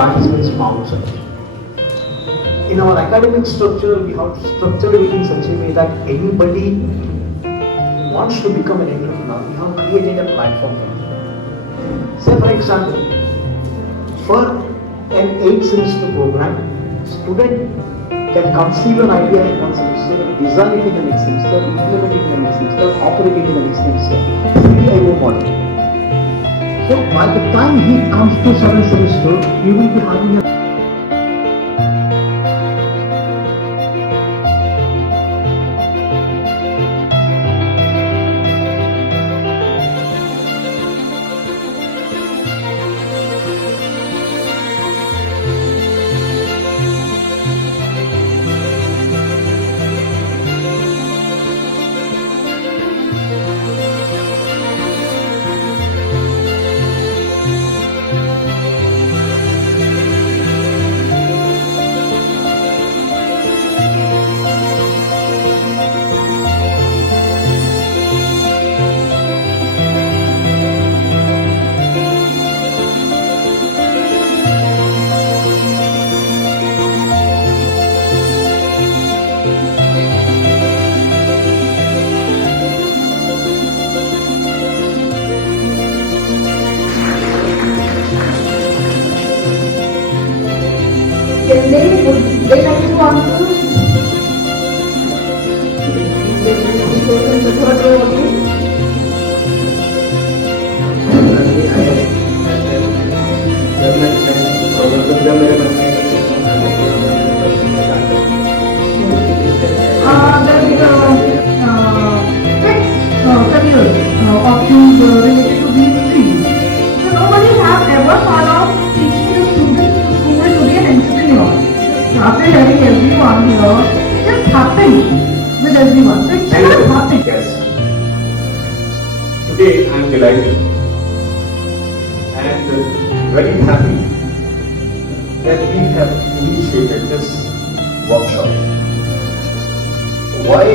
participants bounce out. In our academic structure, we have structured it in such a way that anybody who wants to become an entrepreneur, we have created a platform for them. Say for example, for an 8-semester program, student can conceive an idea in one semester, design it in the next semester, implement it in the next semester, operate it in the next semester. CIO model. So by the time he comes to 7th semester, he will be having a Would they like to answer? The third row again. Options related to these three. So nobody has ever thought of teaching the students in the school to be an entrepreneur. Started having everyone here. It just happened with everyone. So it just happened. Yes. Today I am delighted and very happy that we have initiated this workshop. Why?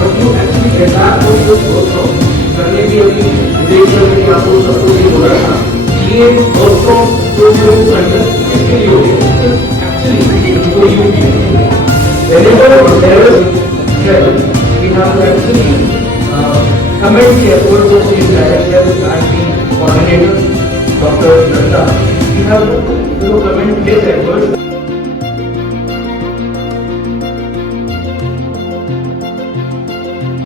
और जो actually बेकार को जो workshop करने की अभी विदेशों में आपको सबको ये बोला था ये वर्कशॉप जो लोग करते हैं इसके लिए हो गया एक्चुअली वो यू की whenever there is trouble we have to actually commend the efforts of the director and the coordinator Dr. Nanda. We have to commend his efforts.